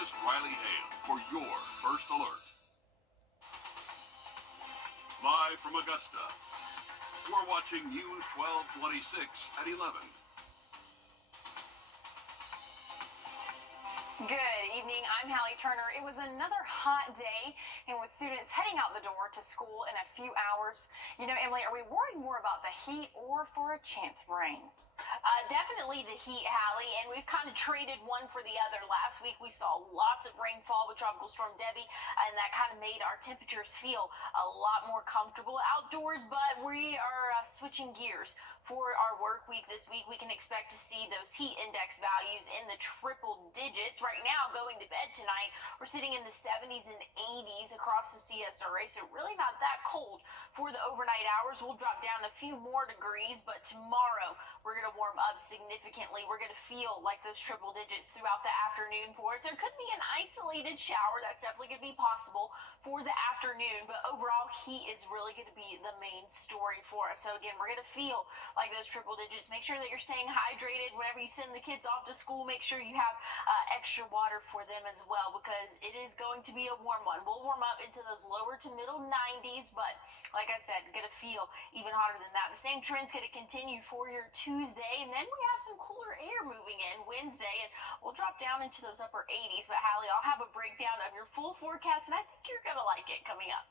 Meteorologist Riley Hale for your first alert. Live from Augusta, we're watching News 1226 at 11. Good evening, I'm Hallie Turner. It was another hot day, and with students heading out the door to school in a few hours, you know, Emily, are we worried more about the heat or for a chance of rain? Definitely the heat, Hallie, and we've kind of traded one for the other. Last week we saw lots of rainfall with Tropical Storm Debbie, and that kind of made our temperatures feel a lot more comfortable outdoors, but we are switching gears. For our work week this week, we can expect to see those heat index values in the triple digits. Right now, going to bed tonight, we're sitting in the 70s and 80s across the CSRA, so really not that cold. For the overnight hours, we'll drop down a few more degrees, but tomorrow we're going to warm up significantly. We're going to feel like those triple digits throughout the afternoon for us. There could be an isolated shower. That's definitely going to be possible for the afternoon, but overall heat is really going to be the main story for us. So again, we're going to feel like those triple digits. Make sure that you're staying hydrated whenever you send the kids off to school. Make sure you have extra water for them as well, because it is going to be a warm one. We'll warm up into those lower to middle 90s, but like I said, going to feel even hotter than that. The same trend's going to continue for your Tuesday, and then we have some cooler air moving in Wednesday, and we'll drop down into those upper 80s. But Hallie, I'll have a breakdown of your full forecast, and I think you're going to like it coming up.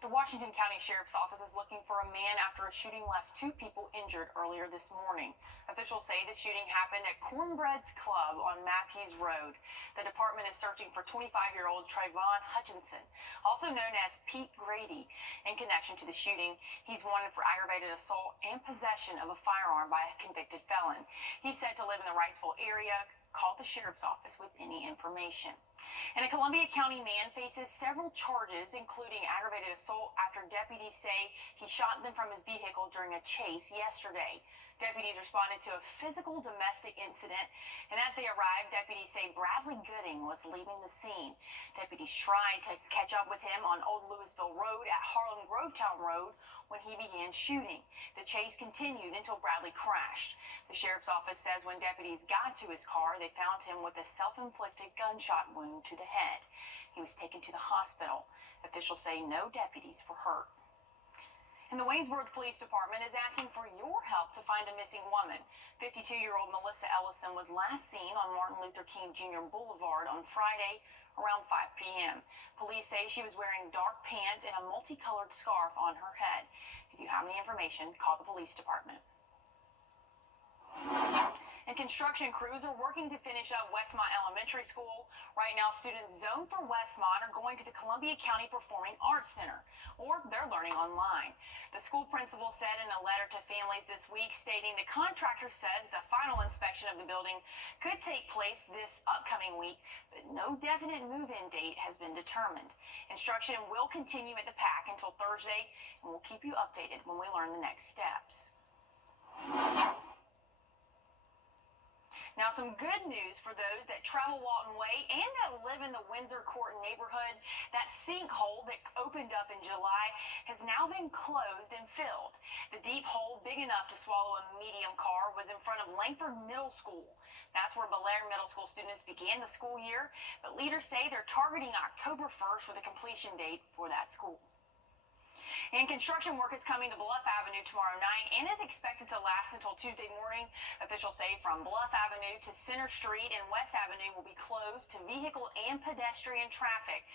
The Washington County Sheriff's Office is looking for a man after a shooting left 2 people injured earlier this morning. Officials say the shooting happened at Cornbread's Club on Matthews Road. The department is searching for 25-year-old Trayvon Hutchinson, also known as Pete Grady, in connection to the shooting. He's wanted for aggravated assault and possession of a firearm by a convicted felon. He's said to live in the Wrightsville area. Call the sheriff's office with any information. And a Columbia County man faces several charges, including aggravated assault, after deputies say he shot them from his vehicle during a chase yesterday. Deputies responded to a physical domestic incident, and as they arrived, deputies say Bradley Gooding was leaving the scene. Deputies tried to catch up with him on Old Louisville Road at Harlem Grovetown Road when he began shooting. The chase continued until Bradley crashed. The sheriff's office says when deputies got to his car, they found him with a self-inflicted gunshot wound to the head. He was taken to the hospital. Officials say no deputies were hurt. And the Waynesboro Police Department is asking for your help to find a missing woman. 52-year-old Melissa Ellison was last seen on Martin Luther King Jr. Boulevard on Friday around 5 p.m. Police say she was wearing dark pants and a multicolored scarf on her head. If you have any information, call the police department. And construction crews are working to finish up Westmont Elementary School. Right now, students zoned for Westmont are going to the Columbia County Performing Arts Center, or they're learning online. The school principal said in a letter to families this week, stating the contractor says the final inspection of the building could take place this upcoming week, but no definite move-in date has been determined. Instruction will continue at the PAC until Thursday, and we'll keep you updated when we learn the next steps. Now, some good news for those that travel Walton Way and that live in the Windsor Court neighborhood. That sinkhole that opened up in July has now been closed and filled. The deep hole, big enough to swallow a medium car, was in front of Langford Middle School. That's where Belair Middle School students began the school year, but leaders say they're targeting October 1st with a completion date for that school. And construction work is coming to Bluff Avenue tomorrow night and is expected to last until Tuesday morning. Officials say from Bluff Avenue to Center Street and West Avenue will be closed to vehicle and pedestrian traffic.